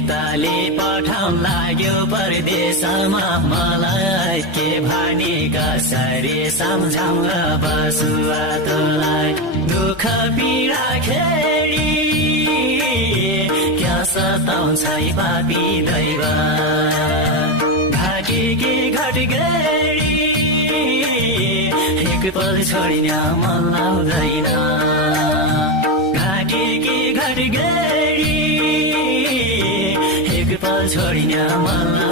पिताले पठाउन लाग्यो परदेशमा मलाई के भने कसरी सम्झाउन बसुवा तँलाई दुःख पीडा खेडी क्या सताउँछ पापी दैव घाटेकी घट गरी एक पल छोडिन मन लाउँदैन घाटेकी घट गरी एक पल छोडिन मन